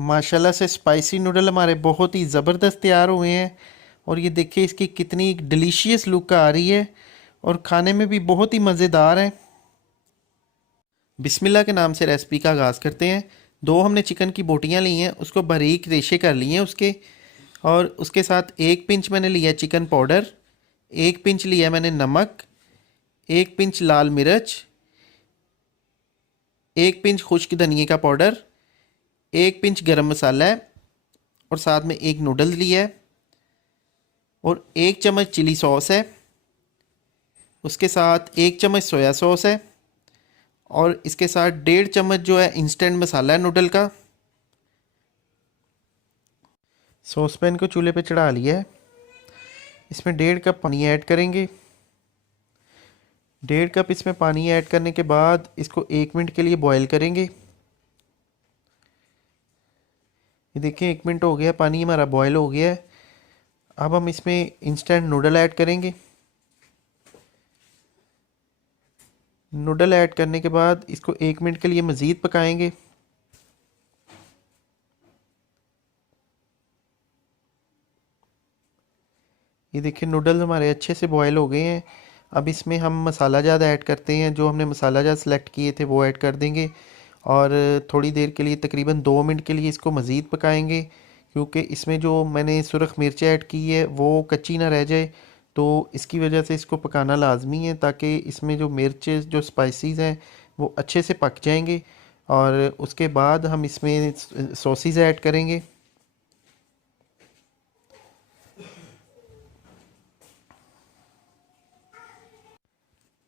माशाल्लाह से spicy noodle हमारे बहुत ही ज़बरदस्त तैयार हुए हैं। और ये देखिए इसकी कितनी डिलीशियस लुक आ रही है और खाने में भी बहुत ही मज़ेदार है। बिस्मिल्लाह के नाम से रेसिपी का आगाज़ करते हैं। दो हमने चिकन की बोटियां ली हैं, उसको बारीक रेशे कर लिए हैं उसके। और उसके साथ एक पिंच मैंने लिया चिकन पाउडर, एक पिंच लिया मैंने नमक, एक पिंच लाल मिर्च, एक पिंच खुश्क धनिए का पाउडर, एक पिंच गरम मसाला है और साथ में एक नूडल्स लिया है और एक चम्मच चिली सॉस है। उसके साथ एक चम्मच सोया सॉस है और इसके साथ 1.5 चम्मच जो है इंस्टेंट मसाला है नूडल का। सॉस पैन को चूल्हे पे चढ़ा लिया है। इसमें 1.5 कप पानी ऐड करेंगे। 1.5 कप इसमें पानी ऐड करने के बाद इसको 1 मिनट के लिए बॉईल करेंगे। ये देखिए 1 मिनट हो गया, पानी हमारा बॉईल हो गया है। अब हम इसमें इंस्टेंट नूडल ऐड करेंगे। नूडल ऐड करने के बाद इसको 1 मिनट के लिए मज़ीद पकाएंगे। ये देखिए नूडल्स हमारे अच्छे से बॉयल हो गए हैं। अब इसमें हम मसाला ज़्यादा ऐड करते हैं, जो हमने मसाला ज़्यादा सेलेक्ट किए थे वो ऐड कर देंगे। और थोड़ी देर के लिए तकरीबन 2 मिनट के लिए इसको मज़ीद पकाएंगे, क्योंकि इसमें जो मैंने सुरख मिर्च ऐड की है वो कच्ची ना रह जाए। तो इसकी वजह से इसको पकाना लाजमी है, ताकि इसमें जो मिर्च जो स्पाइसेस हैं वो अच्छे से पक जाएंगे। और उसके बाद हम इसमें सॉसेस ऐड करेंगे।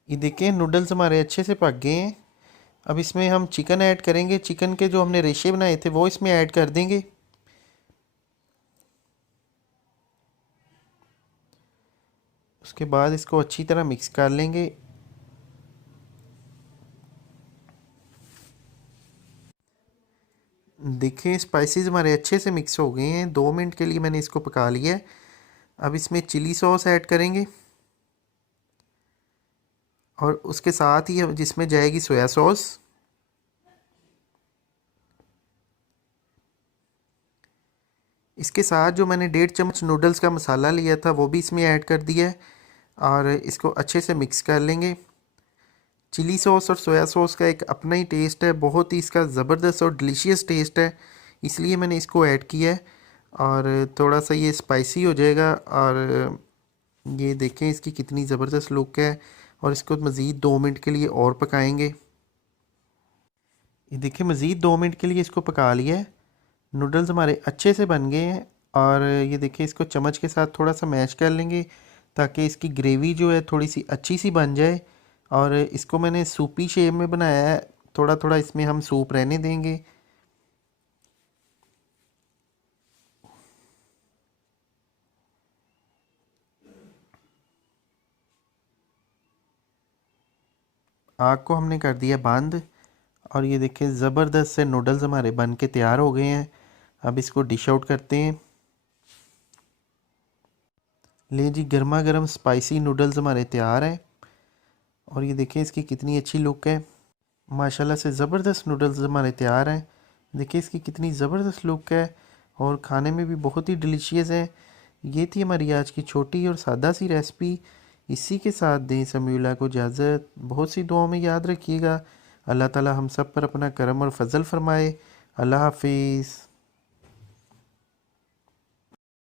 ये देखिए नूडल्स हमारे अच्छे से पक गए हैं। अब इसमें हम चिकन ऐड करेंगे। चिकन के जो हमने रेशे बनाए थे वो इसमें ऐड कर देंगे। उसके बाद इसको अच्छी तरह मिक्स कर लेंगे। देखिए स्पाइसेस हमारे अच्छे से मिक्स हो गए हैं। 2 मिनट के लिए मैंने इसको पका लिया है। अब इसमें चिली सॉस ऐड करेंगे और उसके साथ ही जिसमें जाएगी सोया सॉस। इसके साथ जो मैंने 1.5 चम्मच नूडल्स का मसाला लिया था वो भी इसमें ऐड कर दिया है और इसको अच्छे से मिक्स कर लेंगे। चिली सॉस और सोया सॉस का एक अपना ही टेस्ट है, बहुत ही इसका ज़बरदस्त और डिलीशियस टेस्ट है, इसलिए मैंने इसको ऐड किया है। और थोड़ा सा ये स्पाइसी हो जाएगा। और ये देखें इसकी कितनी ज़बरदस्त लुक है। और इसको मज़ीद 2 मिनट के लिए और पकाएंगे। ये देखिए मज़ीद 2 मिनट के लिए इसको पका लिया है। नूडल्स हमारे अच्छे से बन गए हैं। और ये देखिए इसको चम्मच के साथ थोड़ा सा मैश कर लेंगे, ताकि इसकी ग्रेवी जो है थोड़ी सी अच्छी सी बन जाए। और इसको मैंने सूपी शेप में बनाया है, थोड़ा थोड़ा इसमें हम सूप रहने देंगे। आग को हमने कर दिया बंद। और ये देखिए ज़बरदस्त से नूडल्स हमारे बन के तैयार हो गए हैं। अब इसको डिश आउट करते हैं। ले जी, गर्मा गर्म स्पाइसी नूडल्स हमारे तैयार हैं। और ये देखिए इसकी कितनी अच्छी लुक है। माशाल्लाह से ज़बरदस्त नूडल्स हमारे तैयार हैं। देखिए इसकी कितनी ज़बरदस्त लुक है और खाने में भी बहुत ही डिलीशियस है। ये थी हमारी आज की छोटी और सादा सी रेसिपी। इसी के साथ दें समीउल्लाह को इजाज़त। बहुत सी दुआओं में याद रखिएगा। अल्लाह ताला हम सब पर अपना करम और फजल फरमाए। अल्लाह हाफिज़।